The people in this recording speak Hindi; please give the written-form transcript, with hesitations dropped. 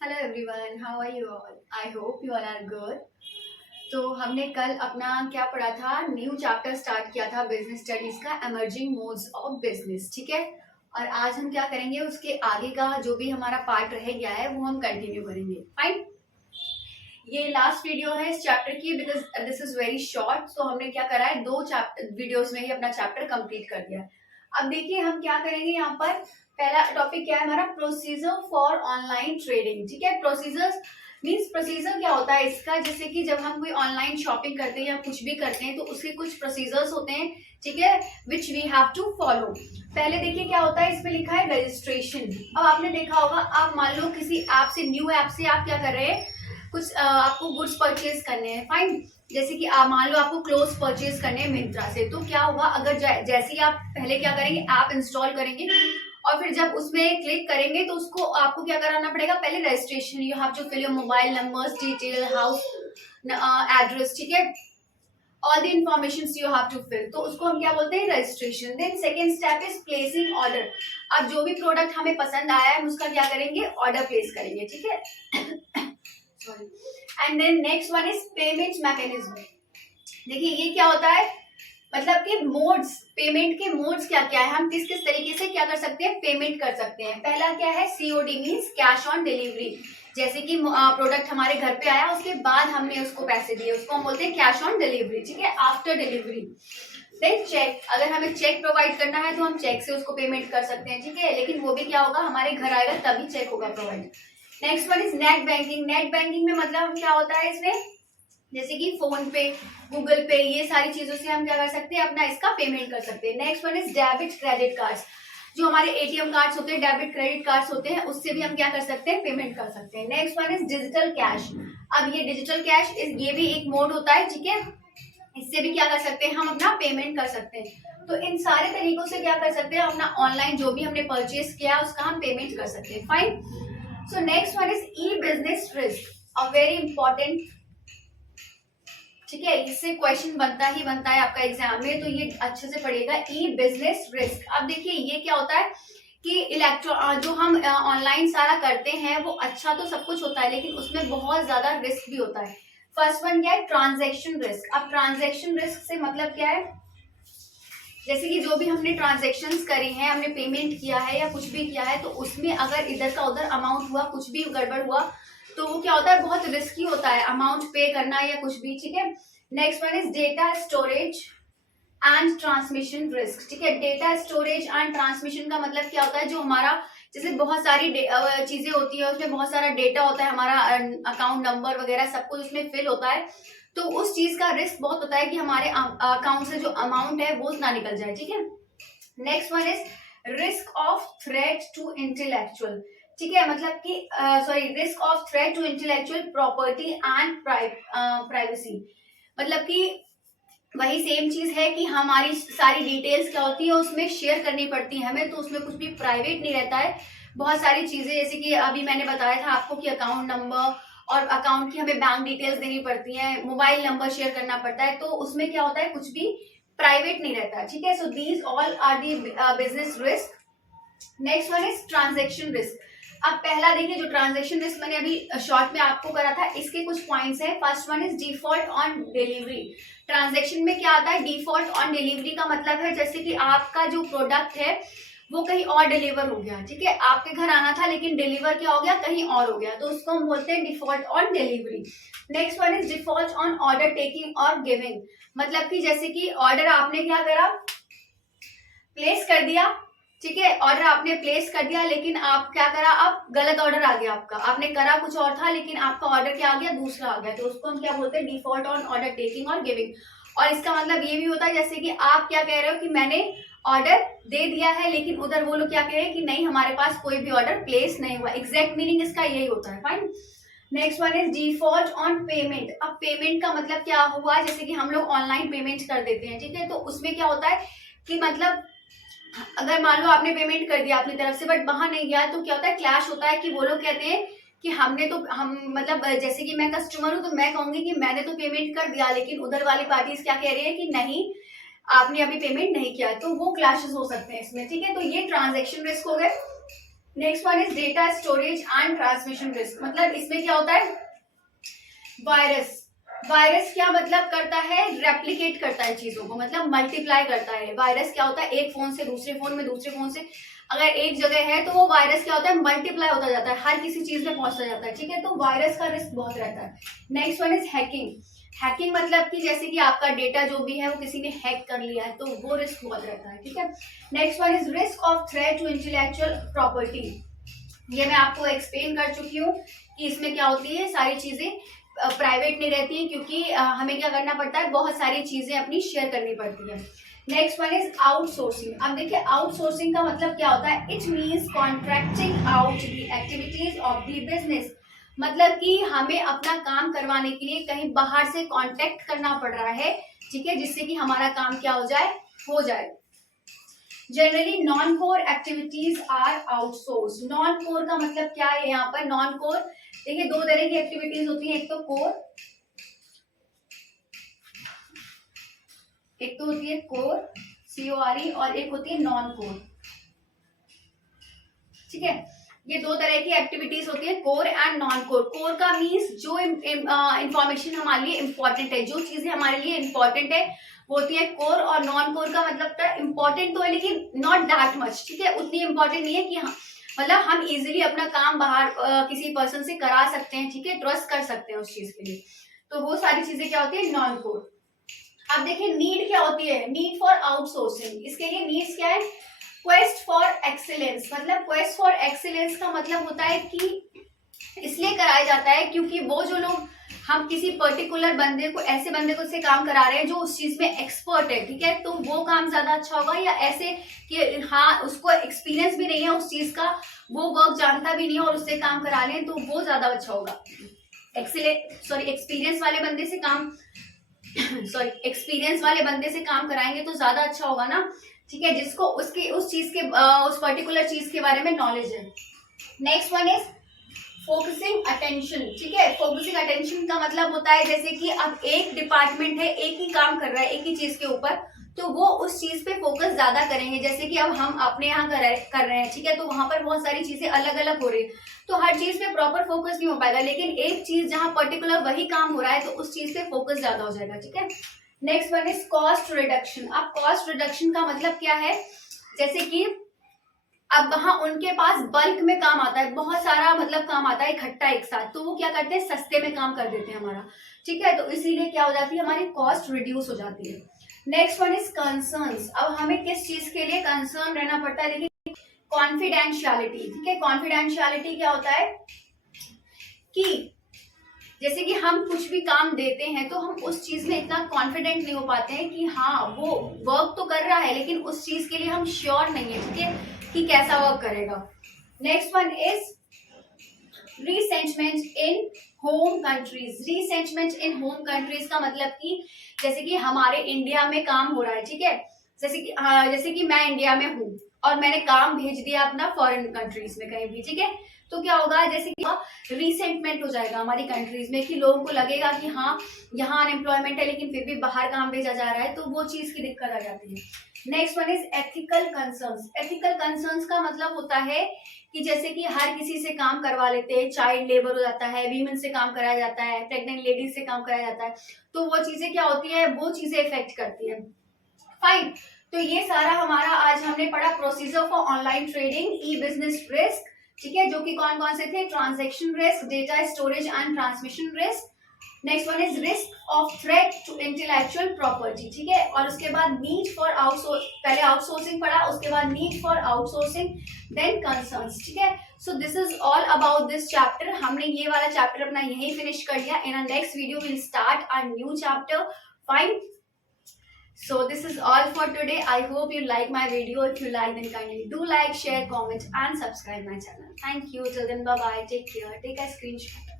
Hello everyone, how are you all? I hope you all are good. तो हमने कल अपना क्या पढ़ा था, न्यू चैप्टर स्टार्ट किया था बिजनेस स्टडीज का, एमर्जिंग मोड्स ऑफ बिजनेस। ठीक है, और आज हम क्या करेंगे, उसके आगे का जो भी हमारा पार्ट रह गया है वो हम कंटिन्यू करेंगे। फाइन, ये लास्ट वीडियो है इस चैप्टर की, because this is very short. So हमने क्या करा है, दो चैप्टर वीडियोस में ही अपना चैप्टर कंप्लीट कर दिया है। अब देखिए हम क्या करेंगे यहाँ पर। पहला टॉपिक क्या है हमारा, प्रोसीजर फॉर ऑनलाइन ट्रेडिंग। ठीक है, प्रोसीजर मीन्स प्रोसीजर क्या होता है इसका, जैसे कि जब हम कोई ऑनलाइन शॉपिंग करते हैं या कुछ भी करते हैं तो उसके कुछ प्रोसीजर्स होते हैं। ठीक है, which we have to follow. पहले देखिए क्या होता है, इसमें लिखा है रजिस्ट्रेशन। अब आपने देखा होगा, आप मान लो किसी ऐप से, न्यू ऐप से आप क्या कर रहे हैं, कुछ आपको गुड्स परचेज करने हैं। फाइन, जैसे कि आप मान लो आपको क्लोथ परचेज करने हैं मिंत्रा से, तो क्या होगा, अगर जैसे ही आप पहले क्या करेंगे, ऐप इंस्टॉल करेंगे और फिर जब उसमें क्लिक करेंगे तो उसको आपको क्या कराना पड़ेगा, पहले registration. You have to fill your mobile numbers, detail, house address. ठीक है, all the information you have to fill, तो उसको हम क्या बोलते हैं, registration. Then second step is placing order. अब जो भी प्रोडक्ट हमें पसंद आया है उसका क्या करेंगे, ऑर्डर प्लेस करेंगे। ठीक है, sorry. And then next one is payment mechanism. देखिए ये क्या होता है, मतलब कि मोड्स, पेमेंट के मोड्स क्या क्या है, हम किस किस तरीके से क्या कर सकते हैं, पेमेंट कर सकते हैं। पहला क्या है, COD means cash on delivery. जैसे कि प्रोडक्ट हमारे घर पे आया, उसके बाद हमने उसको पैसे दिए, उसको हम बोलते हैं कैश ऑन डिलीवरी। ठीक है, आफ्टर डिलीवरी। देन चेक, अगर हमें चेक प्रोवाइड करना है तो हम चेक से उसको पेमेंट कर सकते हैं। ठीक है, लेकिन वो भी क्या होगा, हमारे घर आएगा तभी चेक होगा provide. Next one is net banking. Net banking में मतलब क्या होता है इसमें, जैसे कि फोन पे, गूगल पे, ये सारी चीजों से हम क्या कर सकते हैं, अपना इसका पेमेंट कर सकते हैं। Next one is debit credit cards. जो हमारे एटीएम कार्ड्स होते हैं, डेबिट क्रेडिट कार्ड्स होते हैं, उससे भी हम क्या कर सकते हैं, पेमेंट कर सकते हैं। Next one is digital cash. अब ये डिजिटल कैश, ये भी एक मोड होता है। ठीक है, इससे भी क्या कर सकते हैं, हम अपना पेमेंट कर सकते हैं। तो इन सारे तरीकों से क्या कर सकते हैं, अपना ऑनलाइन जो भी हमने परचेज किया उसका हम पेमेंट कर सकते हैं। Fine. So next one is E business risk, a very important. ठीक है, इससे क्वेश्चन बनता ही बनता है आपका एग्जाम में, तो ये अच्छे से पढ़िएगा, ई बिजनेस रिस्क। अब देखिए ये क्या होता है कि जो हम ऑनलाइन सारा करते हैं वो अच्छा तो सब कुछ होता है, लेकिन उसमें बहुत ज्यादा रिस्क भी होता है। फर्स्ट वन क्या है, ट्रांजैक्शन रिस्क। अब ट्रांजैक्शन रिस्क से मतलब क्या है, जैसे कि जो भी हमने ट्रांजेक्शन्स करी हैं, हमने पेमेंट किया है या कुछ भी किया है, तो उसमें अगर इधर का उधर अमाउंट हुआ, कुछ भी गड़बड़ हुआ, तो वो क्या होता है, बहुत रिस्की होता है अमाउंट पे करना या कुछ भी। ठीक है, next one is data storage and transmission risk. ठीक है, डेटा स्टोरेज एंड ट्रांसमिशन का मतलब क्या होता है, जो हमारा जैसे बहुत सारी चीजें होती है, उसमें बहुत सारा डेटा होता है, हमारा अकाउंट नंबर वगैरह सब कुछ उसमें फिल होता है, तो उस चीज का रिस्क बहुत होता है कि हमारे अकाउंट से जो अमाउंट है वो ना निकल जाए। ठीक है, next one is risk of threat to intellectual. ठीक है, मतलब कि sorry, risk of threat to intellectual property and privacy. मतलब कि वही सेम चीज है कि हमारी सारी डिटेल्स क्या होती है उसमें शेयर करनी पड़ती है हमें, तो उसमें कुछ भी प्राइवेट नहीं रहता है। बहुत सारी चीजें, जैसे कि अभी मैंने बताया था आपको कि अकाउंट नंबर और अकाउंट की हमें बैंक डिटेल्स देनी पड़ती है, मोबाइल नंबर शेयर करना पड़ता है, तो उसमें क्या होता है, कुछ भी प्राइवेट नहीं रहता। ठीक है, so these all are the business risk. Next one is transaction risk. अब पहला देखिए, जो ट्रांजेक्शन रिस्क मैंने अभी शॉर्ट में आपको करा था, इसके कुछ पॉइंट्स है। First one is default on delivery. Transaction में क्या आता है, डिफॉल्ट ऑन डिलीवरी का मतलब है जैसे कि आपका जो प्रोडक्ट है वो कहीं और डिलीवर हो गया। ठीक है, आपके घर आना था लेकिन डिलीवर क्या हो गया, कहीं और हो गया, तो उसको हम बोलते हैं default on delivery. Next one is default on order taking और गिविंग। मतलब कि जैसे कि ऑर्डर आपने क्या करा, प्लेस कर दिया। ठीक है, ऑर्डर आपने प्लेस कर दिया, लेकिन आप क्या करा, अब गलत ऑर्डर आ गया आपका, आपने करा कुछ और था लेकिन आपका ऑर्डर क्या आ गया, दूसरा आ गया, तो उसको हम क्या बोलते हैं, डिफॉल्ट ऑन ऑर्डर टेकिंग और गिविंग। और इसका मतलब ये भी होता है जैसे कि आप क्या कह रहे हो कि मैंने ऑर्डर दे दिया है, लेकिन उधर वो लोग क्या कह रहे हैं कि नहीं, हमारे पास कोई भी ऑर्डर प्लेस नहीं हुआ। एग्जैक्ट मीनिंग इसका यही होता है। Fine. Next one is default on payment. अब पेमेंट का मतलब क्या हुआ, जैसे कि हम लोग ऑनलाइन पेमेंट कर देते हैं। ठीक है, तो उसमें क्या होता है कि मतलब अगर मान लो आपने पेमेंट कर दिया अपनी तरफ से, बट वहां नहीं गया, तो क्या होता है, क्लैश होता है कि वो लोग कहते हैं कि हमने तो, हम मतलब जैसे कि मैं कस्टमर हूं तो मैं कहूंगी कि मैंने तो पेमेंट कर दिया, लेकिन उधर वाली पार्टीज क्या कह रही है कि नहीं, आपने अभी पेमेंट नहीं किया, तो वो क्लैशेस हो सकते हैं इसमें। ठीक है, तो ये ट्रांजेक्शन रिस्क हो गए। Next one is data storage and transmission risk. मतलब इसमें क्या होता है, वायरस। वायरस क्या मतलब करता है, रेप्लिकेट करता है चीजों को, मतलब मल्टीप्लाई करता है। वायरस क्या होता है, एक फोन से दूसरे फोन में, दूसरे फोन से अगर एक जगह है तो वो वायरस क्या होता है, मल्टीप्लाई होता जाता है, हर किसी चीज में पहुंचता जाता है, ठीक है। तो वायरस का रिस्क बहुत रहता है। Next one is hacking. Hacking मतलब कि जैसे कि आपका डेटा जो भी है वो किसी ने हैक कर लिया है, तो वो रिस्क बहुत रहता है, ठीक है। Next one is risk of threat to intellectual property. ये मैं आपको एक्सप्लेन कर चुकी हूँ कि इसमें क्या होती है, सारी चीजें प्राइवेट नहीं रहती है, क्योंकि हमें क्या करना पड़ता है, बहुत सारी चीजें अपनी शेयर करनी पड़ती है। Next one is outsourcing. अब देखिए आउटसोर्सिंग का मतलब क्या होता है, it means contracting out the activities of the business. मतलब कि हमें अपना काम करवाने के लिए कहीं बाहर से कॉन्टेक्ट करना पड़ रहा है, ठीक है, जिससे कि हमारा काम क्या हो जाए। Generally non core activities are outsource. Non core का मतलब क्या है यहाँ पर, नॉन कोर देखिए दो तरह की एक्टिविटीज होती है, एक तो कोर, एक तो होती है कोर CORE और एक होती है नॉन कोर, ठीक है। ये दो तरह की एक्टिविटीज होती है, core and non core. Core का मीन्स जो इंफॉर्मेशन हमारे लिए इंपॉर्टेंट है, जो चीजें हमारे लिए इंपॉर्टेंट है वो होती है कोर। और नॉन कोर का मतलब क्या, इंपॉर्टेंट तो है लेकिन नॉट दैट मच, ठीक है, उतनी इंपॉर्टेंट नहीं है कि हाँ मतलब हम इजीली अपना काम बाहर किसी पर्सन से करा सकते हैं, ठीक है, ट्रस्ट कर सकते हैं उस चीज के लिए। तो वो सारी चीजें क्या होती है, नॉन कोर। अब देखिए नीड क्या होती है, नीड फॉर आउटसोर्सिंग। इसके लिए नीड्स क्या है, क्वेस्ट फॉर एक्सीलेंस। मतलब क्वेस्ट फॉर एक्सीलेंस का मतलब होता है कि इसलिए कराया जाता है क्योंकि वो जो लोग, हम किसी पर्टिकुलर बंदे को, ऐसे बंदे को से काम करा रहे हैं जो उस चीज में एक्सपर्ट है, ठीक है, तो वो काम ज्यादा अच्छा होगा। या ऐसे कि हाँ उसको एक्सपीरियंस भी नहीं है उस चीज का, वो वर्क जानता भी नहीं है और उससे काम करा रहे हैं, तो वो ज्यादा अच्छा होगा। एक्सपीरियंस वाले बंदे से काम एक्सपीरियंस वाले बंदे से काम कराएंगे तो ज्यादा अच्छा होगा ना, ठीक है, जिसको उसके उस चीज के उस पर्टिकुलर चीज के बारे में नॉलेज है। Next one is focusing attention, ठीक है। फोकसिंग अटेंशन का मतलब होता है जैसे कि अब एक डिपार्टमेंट है, एक ही काम कर रहा है एक ही चीज के ऊपर, तो वो उस चीज पे फोकस ज्यादा करेंगे। जैसे कि अब हम अपने यहाँ कर रहे हैं, ठीक है, तो वहां पर बहुत सारी चीजें अलग अलग हो रही है, तो हर चीज पे प्रॉपर फोकस नहीं हो पाएगा, लेकिन एक चीज जहाँ पर्टिकुलर वही काम हो रहा है तो उस चीज पे फोकस ज्यादा हो जाएगा, ठीक है। Next one is cost reduction. अब कॉस्ट रिडक्शन का मतलब क्या है, जैसे कि अब वहां उनके पास बल्क में काम आता है, बहुत सारा मतलब काम आता है इकट्ठा एक साथ, तो वो क्या करते हैं, सस्ते में काम कर देते हैं हमारा, ठीक है, तो इसीलिए क्या हो जाती है, हमारी कॉस्ट रिड्यूस हो जाती है। Next one is concerns. अब हमें किस चीज के लिए कंसर्न रहना पड़ता है, देखिए कॉन्फिडेंशियलिटी, ठीक है। कॉन्फिडेंशियलिटी क्या होता है कि जैसे कि हम कुछ भी काम देते हैं तो हम उस चीज में इतना कॉन्फिडेंट नहीं हो पाते हैं कि हाँ वो वर्क तो कर रहा है, लेकिन उस चीज के लिए हम श्योर नहीं है, ठीक है, कि कैसा वर्क करेगा। Next one is resentment in home countries. Resentment in home countries का मतलब कि जैसे कि हमारे इंडिया में काम हो रहा है, ठीक है, जैसे कि मैं इंडिया में हूँ और मैंने काम भेज दिया अपना फॉरेन कंट्रीज में कहीं भी, ठीक है, तो क्या होगा, जैसे कि रीसेंटमेंट हो जाएगा हमारी कंट्रीज में, कि लोगों को लगेगा कि हाँ यहाँ अनएम्प्लॉयमेंट है लेकिन फिर भी बाहर काम भेजा जा रहा है, तो वो चीज की दिक्कत आ जाती है। Next one is ethical concerns. Ethical concerns का मतलब होता है कि जैसे कि हर किसी से काम करवा लेते हैं, चाइल्ड लेबर हो जाता है, वीमेन से काम कराया जाता है, प्रेग्नेंट लेडीज से काम कराया जाता है, तो वो चीजें क्या होती है, वो चीजें इफेक्ट करती है। फाइन, तो ये सारा हमारा आज हमने पढ़ा procedure for online trading, e business risk, ठीक है, जो कि कौन कौन से थे, transaction risk, data storage and transmission risk. Next one is risk of threat to intellectual property, ठीक है, और उसके बाद नीड फॉर आउटसोर्स, पहले आउटसोर्सिंग पढ़ा, उसके बाद need for outsourcing, then concerns, ठीक है। So this is all about this chapter. हमने ये वाला चैप्टर अपना यही फिनिश कर लिया। In our next video will start a new chapter. Fine, so this is all for today. I hope you like my video. If you like, then kindly do like, share, comment and subscribe my channel. Thank you. Till then, bye bye, take care, take a screenshot.